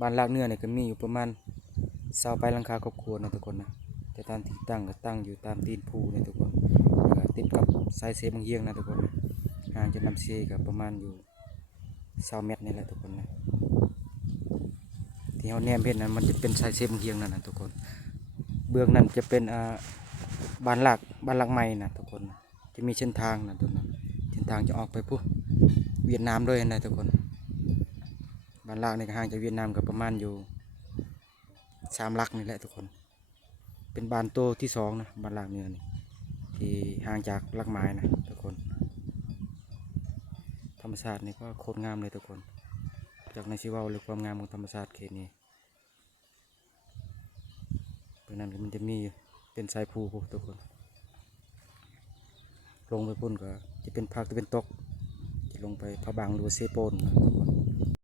บ้านลากเนื้อเนี่ยก็มีอยู่ประมาณ20 ไปหลังคาครอบครัวนะทุกคนนะแต่ตามที่ตั้งก็ตั้งอยู่ตามตีนภูนะทุกคนแล้วก็ติดกับสายเซบางเฮียงนะทุกคนนะห่างจากน้ำเซก็ประมาณอยู่20 เมตรนี่แหละทุกคนนะที่เขาแนมเห็นนั้นมันจะเป็นสายเซบางเฮียงนั่นนะทุกคนเบื้องนั้นจะเป็นบ้านหลักใหม่นะทุกคนนะจะมีเส้นทางนะทุกคนเส้นทางจะออกไปปุ๊บเวียดนามด้วยนะทุกคนบ้านหลักในห่างจากเวียดนามก็ประมาณอยู่3 หลักนี่แหละทุกคนเป็นบ้านโตที่2นะบ้านหลักเนื้อนี่ที่ห่างจากหลักไม้นะทุกคนธรรมชาตินี่ก็โคตรงามเลยทุกคนจากในชีวะหรือความงามของธรรมชาติเขตนี้เพราะนั้นมันจะมีเป็นสายภูทุกคนลงไปพุ่นก็จะเป็นภาคตะวันตกจะลงไปพะบังหรือเซโปนนะทุกคน